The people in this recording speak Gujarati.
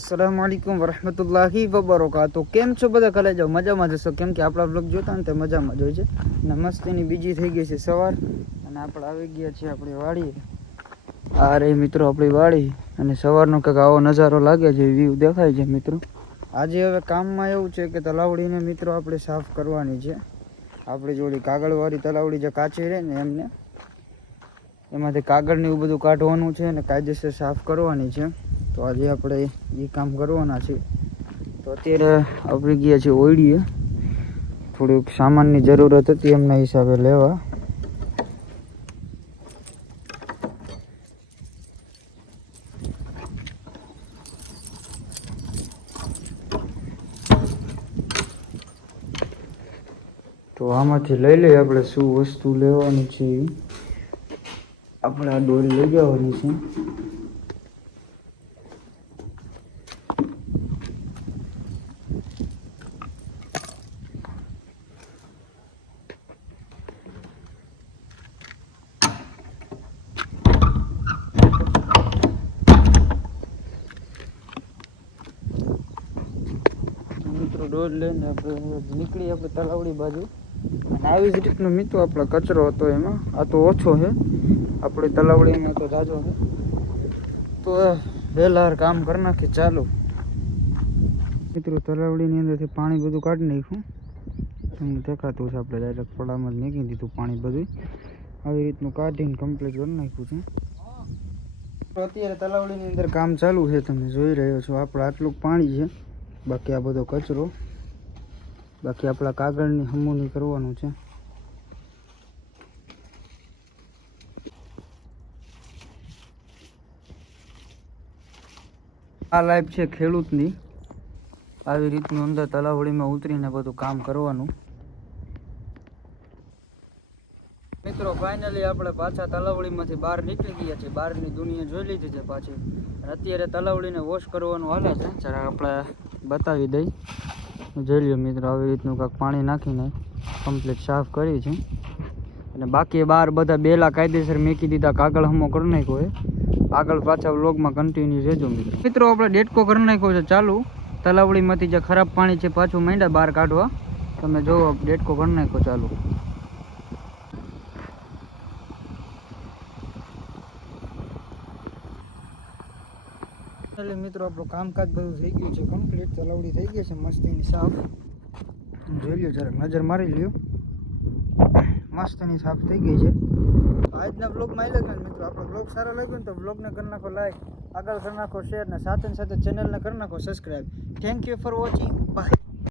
अस्सलामुअलैकुम वरहमतुल्लाहि वबरकातुह। કેમ છો બધા? કલે જાઓ મજામાં જશો, કેમ કે આપણા બ્લોગ જોતા ને તે મજામાં જ હોય છે. અને મસ્તીની બીજી થઈ ગઈ છે સવાર અને આપણે આવી ગયા છીએ આપણી વાડીએ. આ રે મિત્રો આપણી વાડી અને સવારનો કંઈક આવો નજારો લાગે છે, વ્યૂ દેખાય છે મિત્રો. આજે હવે કામમાં એવું છે કે તલાવડીને મિત્રો આપણે સાફ કરવાની છે. આપણી જોડી કાગળવાળી તલાવડી જે કાચી રહે ને એમને એમાંથી કાગળને એવું બધું કાઢવાનું છે અને કાયદેસર સાફ કરવાની છે. તો આજે આપણે એ કામ કરવાના છે. તો અત્યારે આપણે ગયા છીએ ઓયડીએ, થોડુંક સામાનની જરૂરત હતી એમના હિસાબે લેવા. તો આમાંથી લઈ લઈએ આપણે શું વસ્તુ લેવાની છે. આપણે આ ડોરી લઈ જવાની છે. મિત્રો ડોર લઈને આપણે નીકળી આપણે તલાવડી બાજુ. અને આવી જ રીતનો મિત્રો આપણો કચરો હતો એમાં. આ તો ઓછો છે, આપણી તલાવડીમાં તો જાજો છે. તો વહેલા કામ કરી નાખી ચાલુ. મિત્રો તલાવડીની અંદરથી પાણી બધું કાઢી નાખ્યું, તમને દેખાતું છે. આપણે ડાયરેક્ટ પડામાં જ મૂકી દીધું પાણી બધું. આવી રીતનું કાઢીને કમ્પ્લીટ કરી નાખ્યું છે. તો અત્યારે તલાવડીની અંદર કામ ચાલુ છે, તમે જોઈ રહ્યો છો. આપણે આટલું પાણી છે, બાકી આ બધો કચરો, બાકી આપણા કાગળની હમુની કરવાનું છે. આ લાઈફ છે ખેડૂતની. આવી રીતનું અંદર તલાવડીમાં ઉતરીને બધું કામ કરવાનું. મિત્રો ફાઇનલી આપણે પાછા તલાવડીમાંથી બહાર નીકળી ગયા છીએ. બહારની દુનિયા જોઈ લીધી છે પાછી. અને અત્યારે તલાવડીને વોશ કરવાનું હાલે છે. જરા આપણે બતાવી દઈ, જોઈ લ્યો મિત્રો. આવી રીતનું કાંઈક પાણી નાખીને કમ્પ્લીટ સાફ કરી છે. અને બાકી બહાર બધા બેલા કાયદેસર મેકી દીધા, કાગળ હમો કરી નાખ્યો હોય. આગળ પાછા વ્લોગમાં કન્ટિન્યુ રહેજો મિત્રો. મિત્રો આપણે ડેટકો કરી નાખ્યો છે ચાલુ. તલાવડીમાંથી જે ખરાબ પાણી છે પાછું માંડ્યા બહાર કાઢવા. તમે જુઓ, ડેટકો કરી નાખ્યો ચાલુ. એટલે મિત્રો આપણું કામકાજ બધું થઈ ગયું છે કમ્પ્લીટ. તલાવડી થઈ ગઈ છે મસ્તીની સાફ. જોઈ લ્યો, જરાક નજર મારી લ્યો. મસ્તીની સાફ થઈ ગઈ છે. આજના બ્લોગમાં એ લાગ્યું મિત્રો. આપણો બ્લોગ સારો લાગ્યો ને તો બ્લોગને કરી નાખો લાઈક, આગળ કરી નાખો શેર, ને સાથે ચેનલને કરી નાખો subscribe. Thank you for watching. By.